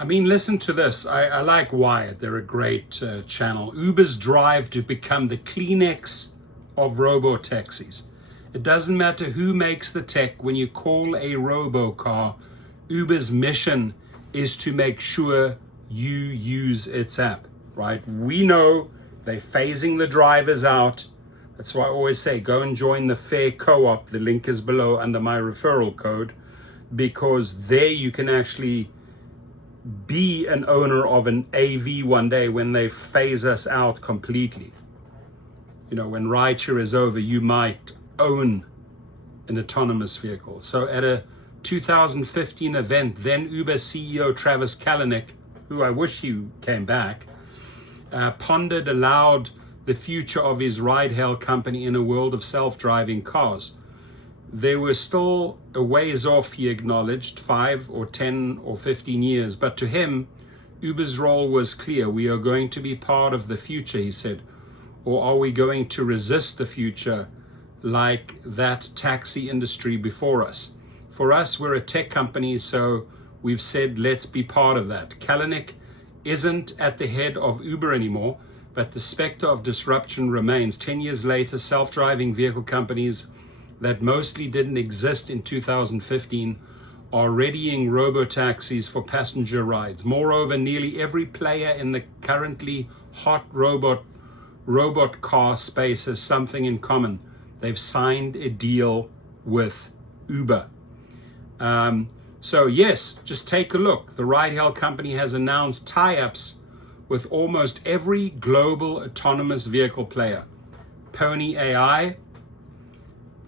I mean, listen to this. I like Wired. They're a great channel. Uber's drive to become the Kleenex of robotaxis. It doesn't matter who makes the tech. When you call a robocar, Uber's mission is to make sure you use its app, right? We know they're phasing the drivers out. That's why I always say, go and join the Fair Co-op. The link is below under my referral code, because there you can actually be an owner of an AV one day when they phase us out completely. You know, when Rideshare is over, you might own an autonomous vehicle. So at a 2015 event, then Uber CEO Travis Kalanick, who I wish he came back, pondered aloud the future of his ride-hail company in a world of self-driving cars. They were still a ways off, he acknowledged, 5 or 10 or 15 years. But to him, Uber's role was clear. We are going to be part of the future, he said. Or are we going to resist the future like that taxi industry before us? For us, we're a tech company, so we've said, let's be part of that. Kalanick isn't at the head of Uber anymore, but the specter of disruption remains. 10 years later, self-driving vehicle companies that mostly didn't exist in 2015 are readying robotaxis for passenger rides. Moreover, nearly every player in the currently hot robot car space has something in common. They've signed a deal with Uber. So yes, just take a look. The ride-hail company has announced tie-ups with almost every global autonomous vehicle player. Pony AI,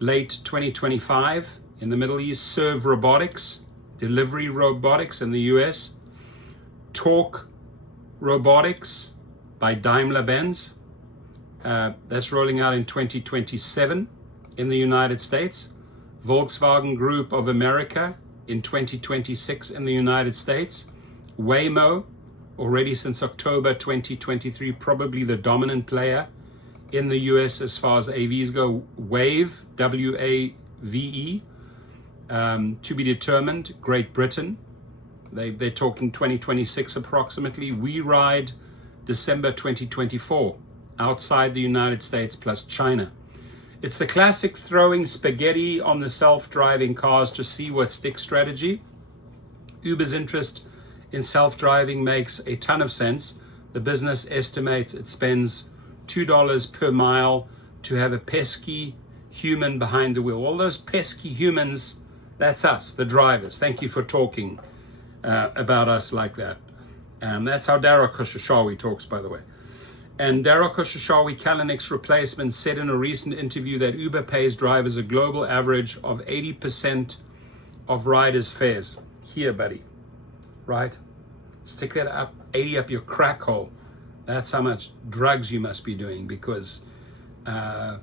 late 2025 in the Middle East. Serve Robotics, Delivery Robotics in the US. Torque Robotics by Daimler-Benz. That's rolling out in 2027 in the United States. Volkswagen Group of America in 2026 in the United States. Waymo, already since October 2023, probably the dominant player in the US as far as AVs go. Wave, W-A-V-E, to be determined, Great Britain. They're talking 2026 approximately. We Ride, December 2024, outside the United States plus China. It's the classic throwing spaghetti on the self-driving cars to see what sticks strategy. Uber's interest in self-driving makes a ton of sense. The business estimates it spends $2 per mile to have a pesky human behind the wheel. All those pesky humans, that's us, the drivers. Thank you for talking about us like that. That's how Dara Khosrowshahi talks, by the way. And Dara Khosrowshahi, Kalanick's replacement, said in a recent interview that Uber pays drivers a global average of 80% of riders' fares. Here, buddy, right? Stick that up, 80 up your crack hole. That's how much drugs you must be doing, because an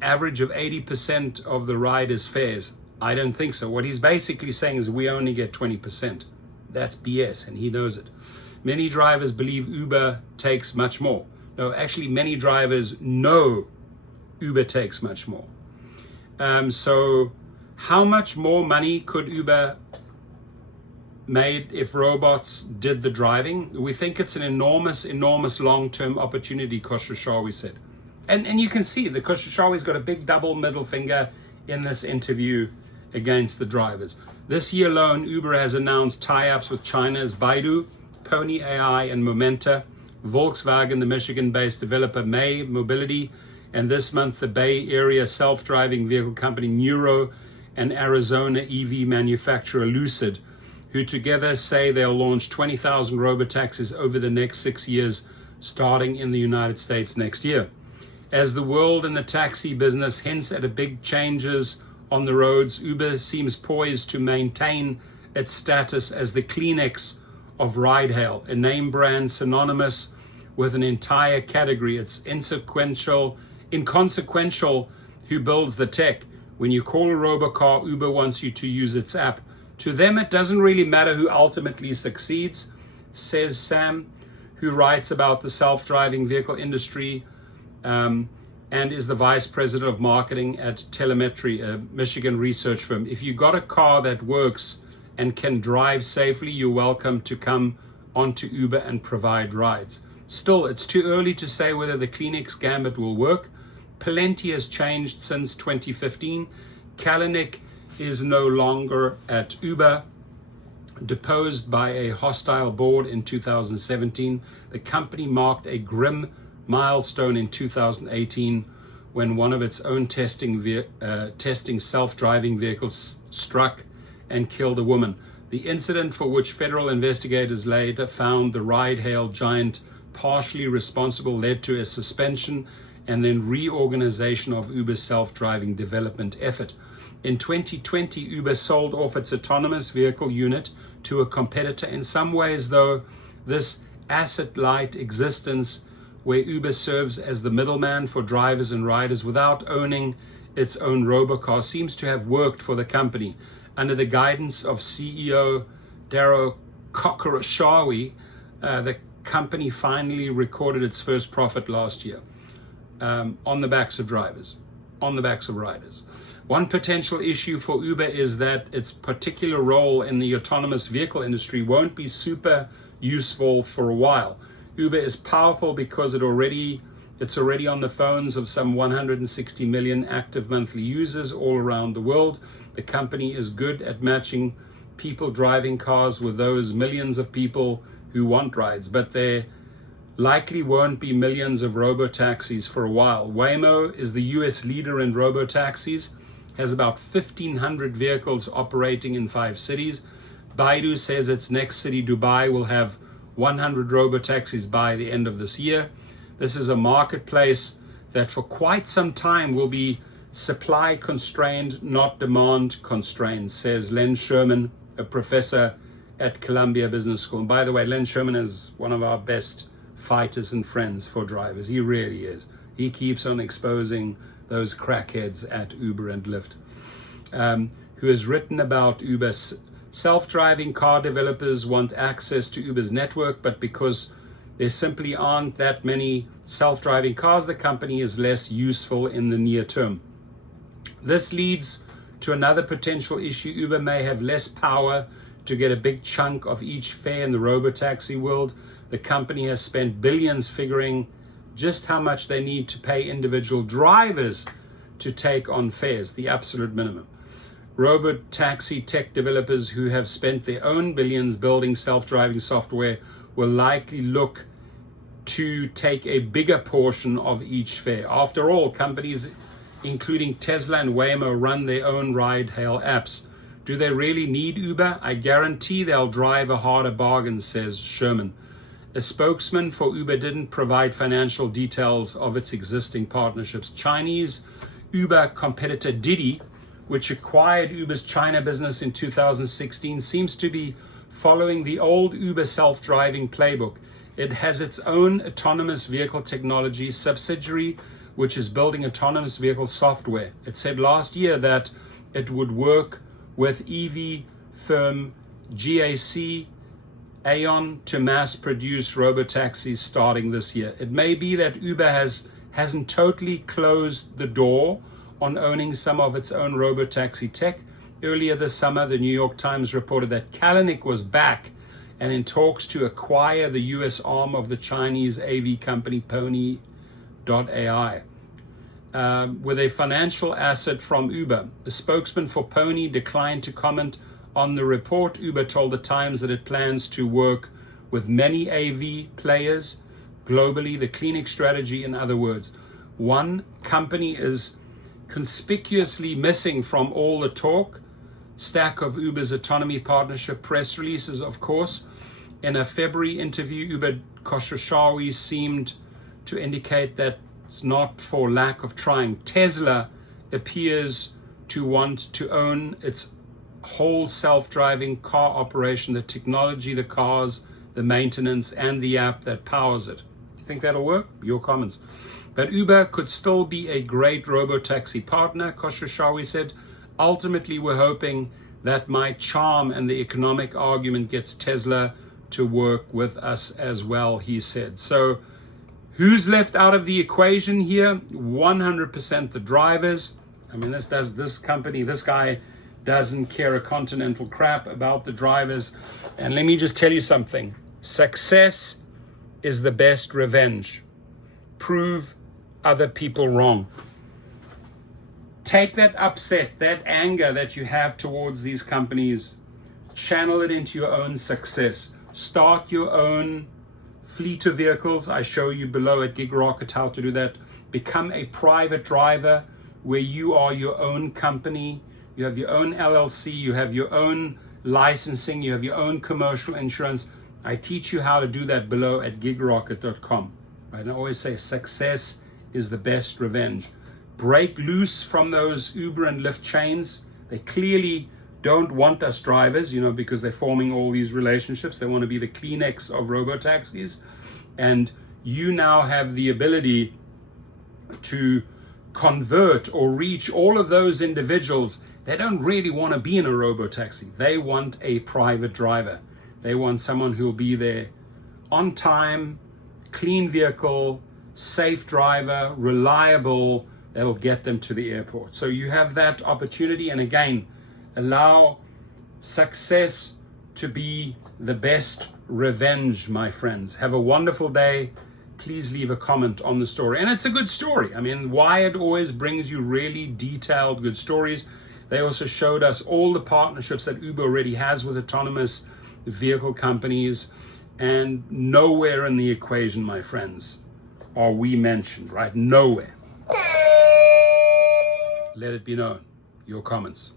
average of 80% of the riders' fares, I don't think so. What he's basically saying is we only get 20%. That's BS, and he knows it. Many drivers believe Uber takes much more. No, actually, many drivers know Uber takes much more. So how much more money could Uber made if robots did the driving? We think it's an enormous long-term opportunity, Khosrowshahi said. And you can see that Khosrowshahi's got a big double middle finger in this interview against the drivers. This year alone, Uber has announced tie-ups with China's Baidu, Pony AI, and Momenta, Volkswagen, the Michigan-based developer May Mobility, and this month the Bay Area self-driving vehicle company Nuro and Arizona EV manufacturer Lucid, who together say they'll launch 20,000 robotaxis over the next 6 years, starting in the United States next year. As the world and the taxi business hints at a big changes on the roads, Uber seems poised to maintain its status as the Kleenex of ride-hail, a name brand synonymous with an entire category. It's inconsequential who builds the tech. When you call a robocar, Uber wants you to use its app. To them, it doesn't really matter who ultimately succeeds, says Sam, who writes about the self-driving vehicle industry and is the vice president of marketing at Telemetry, a Michigan research firm. If you got a car that works and can drive safely, you're welcome to come onto Uber and provide rides. Still, it's too early to say whether the Kleenex gambit will work. Plenty has changed since 2015. Kalanick is no longer at Uber. Deposed by a hostile board in 2017, the company marked a grim milestone in 2018 when one of its own testing self-driving vehicles struck and killed a woman. The incident, for which federal investigators later found the ride-hail giant partially responsible, led to a suspension and then reorganization of Uber's self-driving development effort. In 2020, Uber sold off its autonomous vehicle unit to a competitor. In some ways, though, this asset-light existence where Uber serves as the middleman for drivers and riders without owning its own robocar seems to have worked for the company. Under the guidance of CEO Daro Khosrowshahi, the company finally recorded its first profit last year on the backs of drivers, on the backs of riders. One potential issue for Uber is that its particular role in the autonomous vehicle industry won't be super useful for a while. Uber is powerful because it's already on the phones of some 160 million active monthly users all around the world. The company is good at matching people driving cars with those millions of people who want rides, but there likely won't be millions of robotaxis for a while. Waymo is the US leader in robotaxis, has about 1,500 vehicles operating in 5 cities. Baidu says its next city, Dubai, will have 100 robotaxis by the end of this year. This is a marketplace that for quite some time will be supply constrained, not demand constrained, says Len Sherman, a professor at Columbia Business School. And by the way, Len Sherman is one of our best fighters and friends for drivers. He really is. He keeps on exposing those crackheads at Uber and Lyft, who has written about Uber's self-driving car developers want access to Uber's network, but because there simply aren't that many self-driving cars, the company is less useful in the near term. This leads to another potential issue. Uber may have less power to get a big chunk of each fare in the robotaxi world. The company has spent billions figuring just how much they need to pay individual drivers to take on fares, the absolute minimum. Robotaxi tech developers who have spent their own billions building self-driving software will likely look to take a bigger portion of each fare. After all, companies including Tesla and Waymo run their own ride-hail apps. Do they really need Uber? I guarantee they'll drive a harder bargain, says Sherman. A spokesman for Uber didn't provide financial details of its existing partnerships. Chinese Uber competitor Didi, which acquired Uber's China business in 2016, seems to be following the old Uber self-driving playbook. It has its own autonomous vehicle technology subsidiary, which is building autonomous vehicle software. It said last year that it would work with EV firm GAC Aon to mass produce robotaxis starting this year. It may be that Uber hasn't totally closed the door on owning some of its own robotaxi tech. Earlier this summer, the New York Times reported that Kalanick was back and in talks to acquire the US arm of the Chinese AV company Pony.ai. With a financial asset from Uber. A spokesman for Pony declined to comment on the report. Uber told the Times that it plans to work with many AV players globally. The Kleenex strategy, in other words. One company is conspicuously missing from all the talk stack of Uber's autonomy partnership press releases, of course. In a February interview, Uber Khosrowshahi seemed to indicate that it's not for lack of trying. Tesla appears to want to own its whole self-driving car operation, the technology, the cars, the maintenance, and the app that powers it. You think that'll work? Your comments. But Uber could still be a great robotaxi partner, Khosrowshahi said. Ultimately, we're hoping that my charm and the economic argument gets Tesla to work with us as well, he said. So who's left out of the equation here? 100% the drivers. I mean, this guy doesn't care a continental crap about the drivers. And let me just tell you something. Success is the best revenge. Prove other people wrong. Take that upset, that anger that you have towards these companies, channel it into your own success. Start your own fleet of vehicles. I show you below at Gig Rocket how to do that. Become a private driver where you are your own company. You have your own LLC, you have your own licensing, you have your own commercial insurance. I teach you how to do that below at gigrocket.com. Right? And I always say success is the best revenge. Break loose from those Uber and Lyft chains. They clearly don't want us drivers, because they're forming all these relationships. They want to be the Kleenex of ROBOTAXIs. And you now have the ability to convert or reach all of those individuals. They don't really want to be in a RoboTaxi. They want a private driver. They want someone who will be there on time, clean vehicle, safe driver, reliable, that'll get them to the airport. So you have that opportunity. And again, allow success to be the best revenge, my friends. Have a wonderful day. Please leave a comment on the story. And it's a good story. I mean, Wired always brings you really detailed, good stories. They also showed us all the partnerships that Uber already has with autonomous vehicle companies. And nowhere in the equation, my friends, are we mentioned, right? Nowhere. Let it be known. Your comments.